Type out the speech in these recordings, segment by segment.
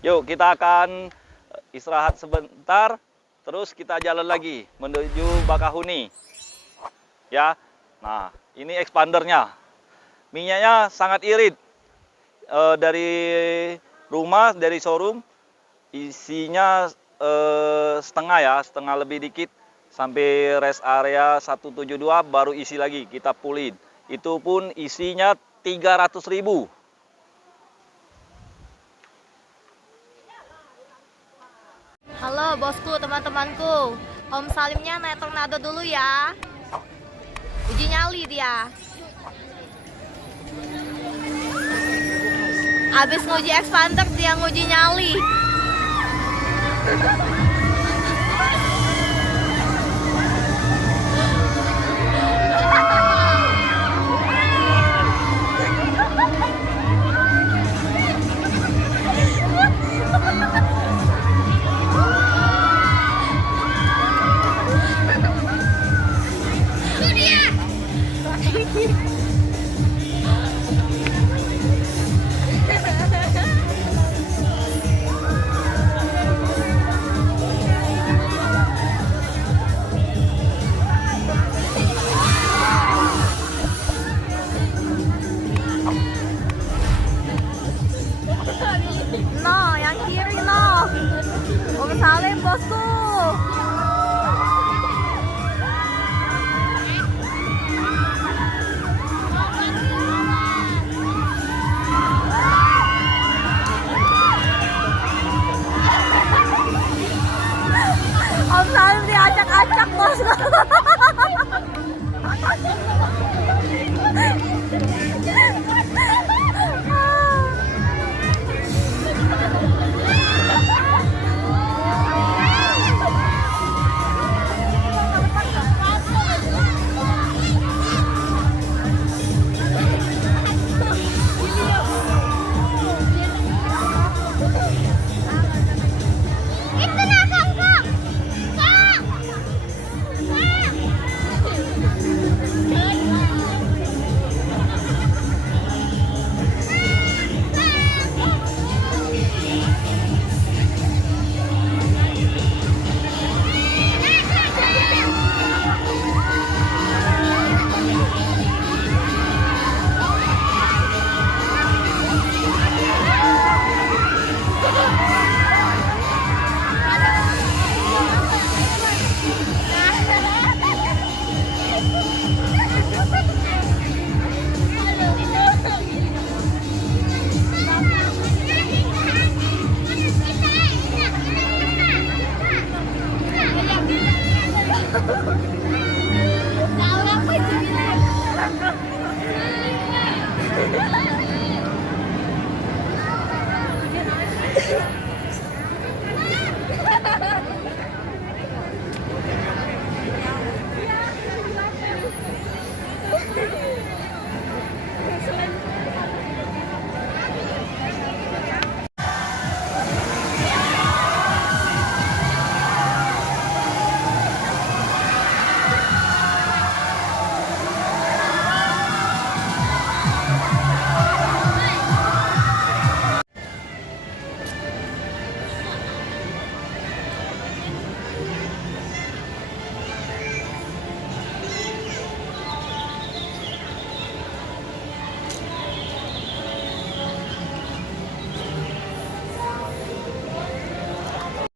Yuk, kita akan istirahat sebentar, terus kita jalan lagi menuju Bakahuni. Ya, nah ini expandernya. Minyaknya sangat irit. Dari rumah, dari showroom, isinya setengah ya, setengah lebih dikit. Sampai rest area 172 baru isi lagi, kita pulin. Itu pun isinya 300.000. Halo bosku, teman-temanku. Om Salimnya naik tornado dulu ya. Uji nyali dia. Abis nguji expander dia nguji nyali. No, yang kiri no. Om Salim bosku. Om Salim diacak-acak bosku.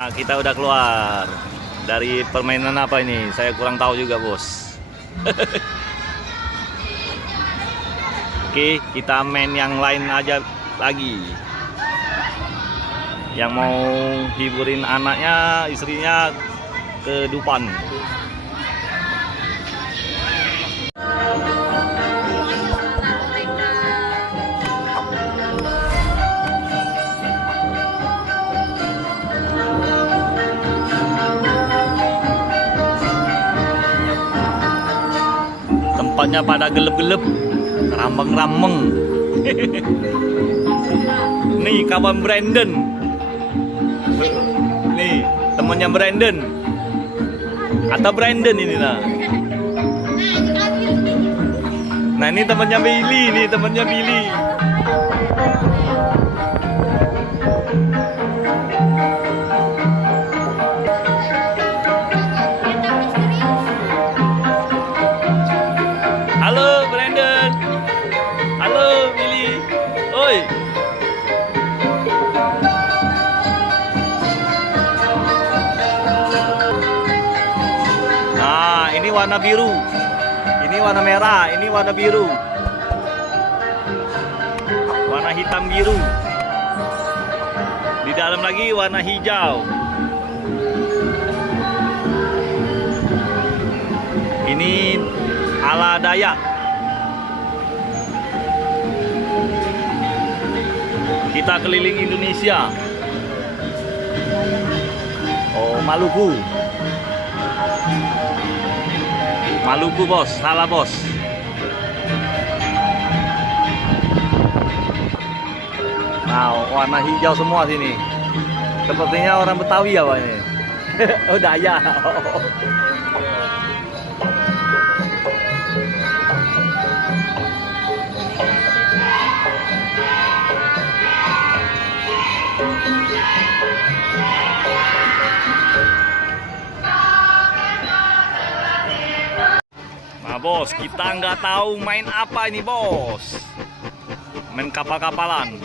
Nah, kita udah keluar dari permainan apa ini? Saya kurang tahu juga, bos. Oke, kita main yang lain aja lagi. Yang mau hiburin anaknya, istrinya ke Dupan. Tempatnya pada gelap-gelap, rambeng-rambeng. Nih kawan Brandon. Nih temannya Brandon. Atau Brandon ini nah. Nah ini temannya Billy, nih temannya Billy. warna biru. Ini warna merah, ini warna biru. Warna hitam biru. Di dalam lagi warna hijau. Ini ala Dayak. Kita keliling Indonesia. Oh, Maluku. Maluku, bos. Salah, bos. Nah, warna hijau semua sini. Sepertinya orang Betawi ya, Pak ini. Oh, Dayak. Nah, bos, kita nggak tahu main apa ini, bos. Main kapal-kapalan.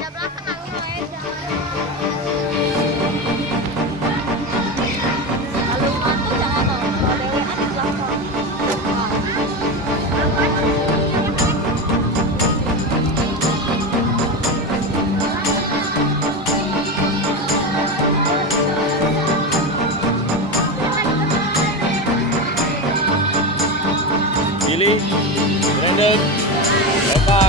Billy, Brandon, Eva.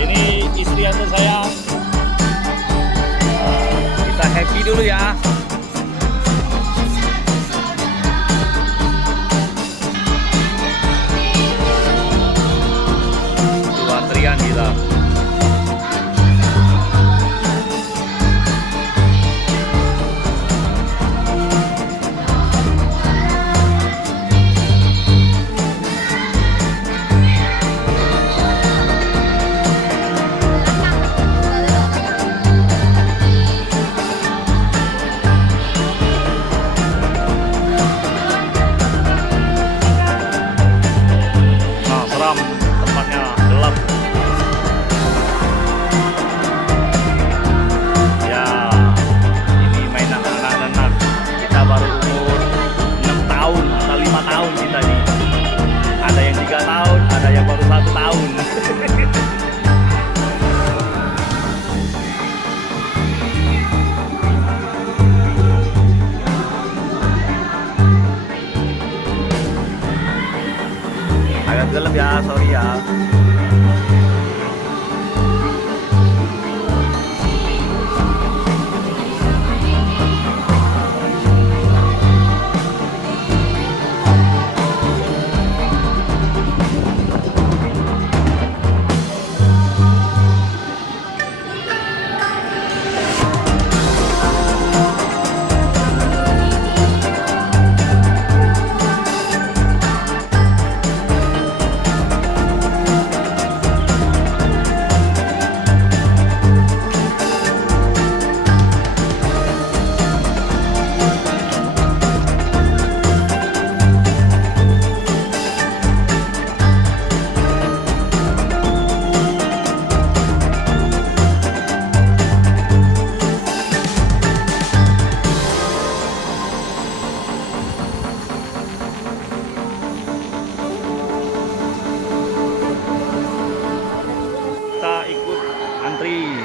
Ini istri yang tersayang. Kita happy dulu ya. Itu antrian kita. Tempatnya gelap. Ya, ini mainan anak-anak. Kita baru umur 6 tahun atau 5 tahun kita nih. Ada yang 3 tahun, ada yang baru 1 tahun. Agak gelap ya, sorry ya.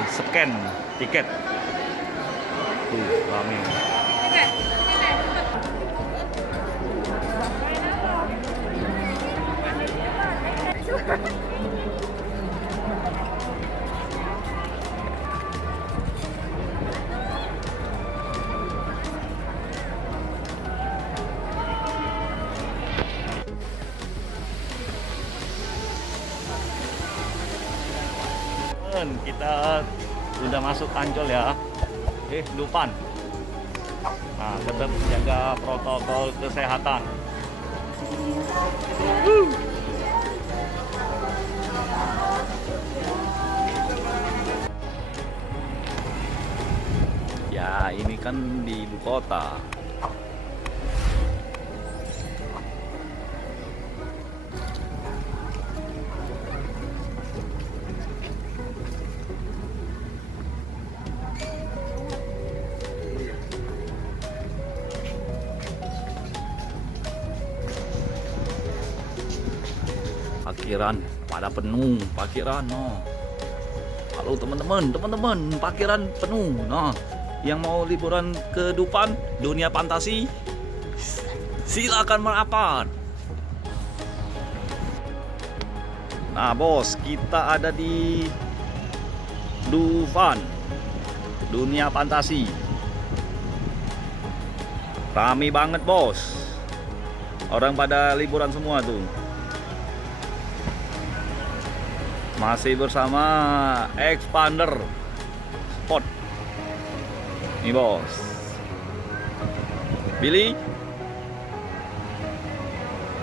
Scan tiket. Tuh, rame. Kita udah masuk Ancol ya. Lupan. Nah, tetap jaga protokol kesehatan. Ya, ini kan di ibu kota. parkiran pada penuh, parkiran. Nah. Halo teman-teman, parkiran penuh. Nah, yang mau liburan ke Dufan, dunia fantasi, silakan merapat. Nah, bos, kita ada di Dufan, dunia fantasi. Rame banget, bos. Orang pada liburan semua tuh. Masih bersama Expander Spot. Nih, bos. Billy,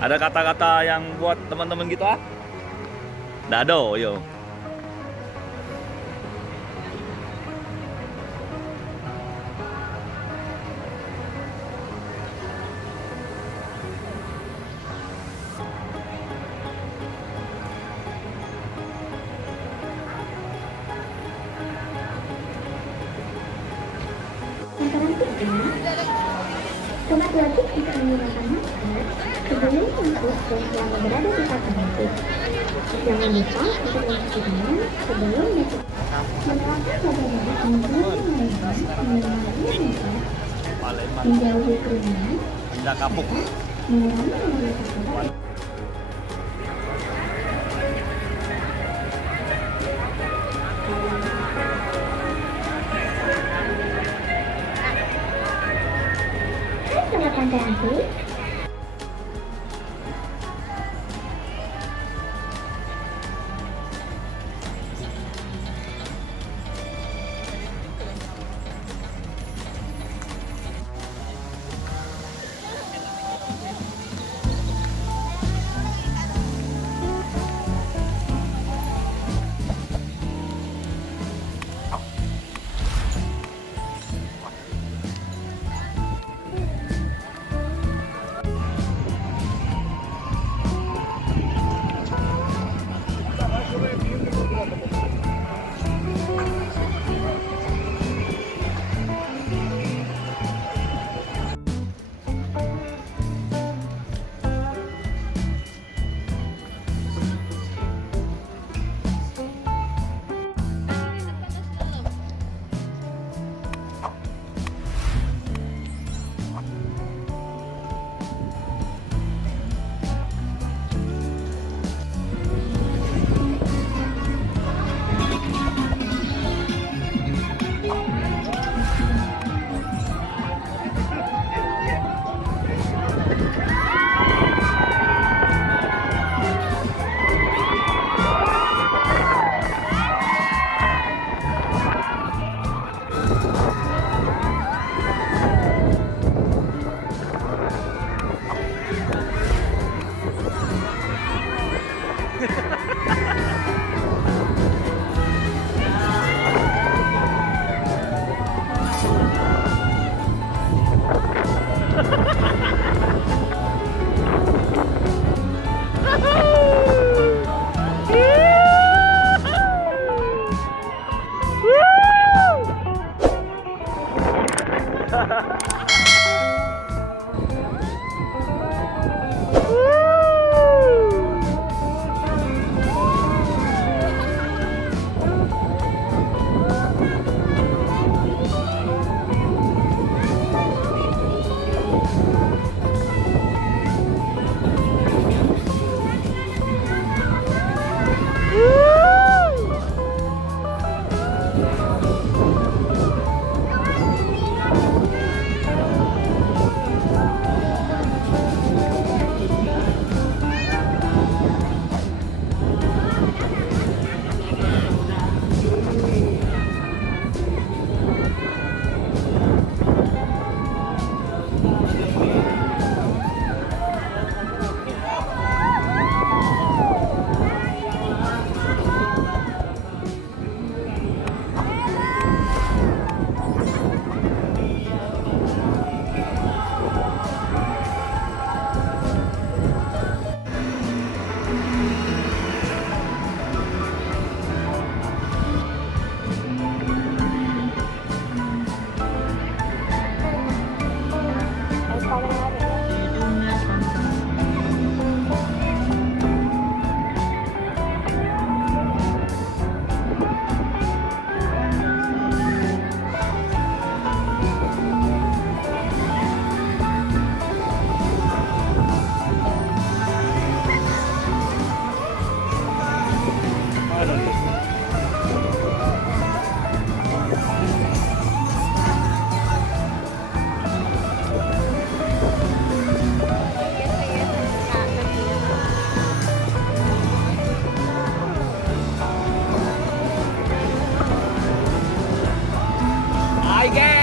ada kata-kata yang buat teman-teman kita? Dado, yo. Sobat wajib untuk menggunakan masker sebelum masuk dan selama berada di fasilitas. Jangan lupa untuk mencuci tangan sebelum masuk. Menerapkan bagaimana kemudian menjauhi kerumunan, Tidak kapuk. mengurangi mobilitas orang. Sobat Pantai Asik,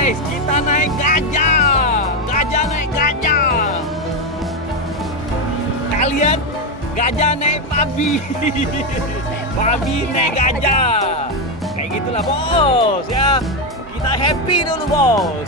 guys, kita naik gajah. Gajah naik gajah. Kalian gajah naik babi. Babi naik gajah. Kayak gitulah bos ya. Kita happy dulu bos.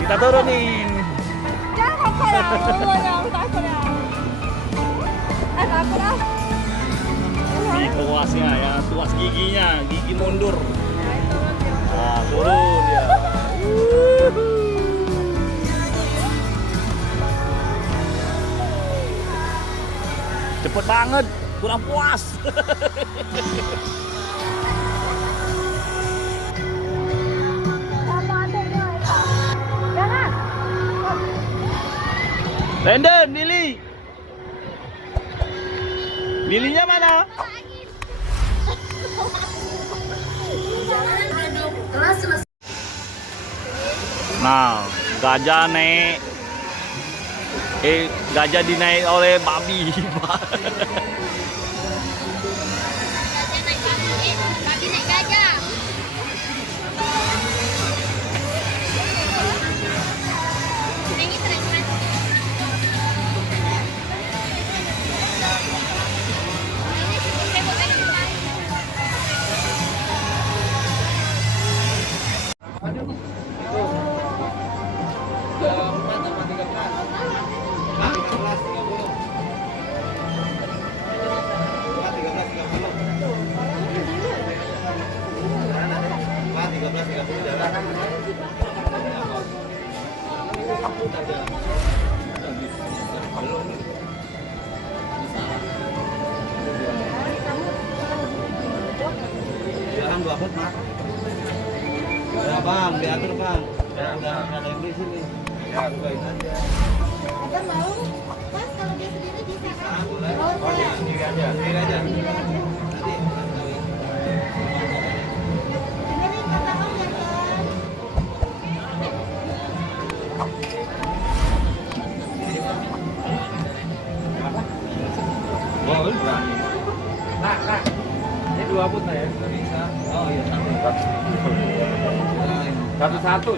Kita turunin. Jangan saya, yang takut ya. Takut ah. Ini tuasnya ya, tuas giginya, gigi mundur. Nah, turun ya. Cepet banget, kurang puas. Jangan. Brandon, Billy. Billynya mana? Nah, gajah naik. Gajah dinaik oleh babi. Babi naik gajah. Ini keren-keren. Jangan 2 foot, Mak. Ya, Bang, diatur, Bang. Udah ada yang di sini. Ya, bukain aja. Ada mau? Mas, kalau dia sendiri bisa kan? Boleh. Oh, Ya, sendiri aja. Sendiri aja. Sendiri aja. Nanti. Dengerin kata Om ya kan? Boleh, berani. Nah. Ini 2 foot ya? Bisa. Oh iya, satu. Satu-satu.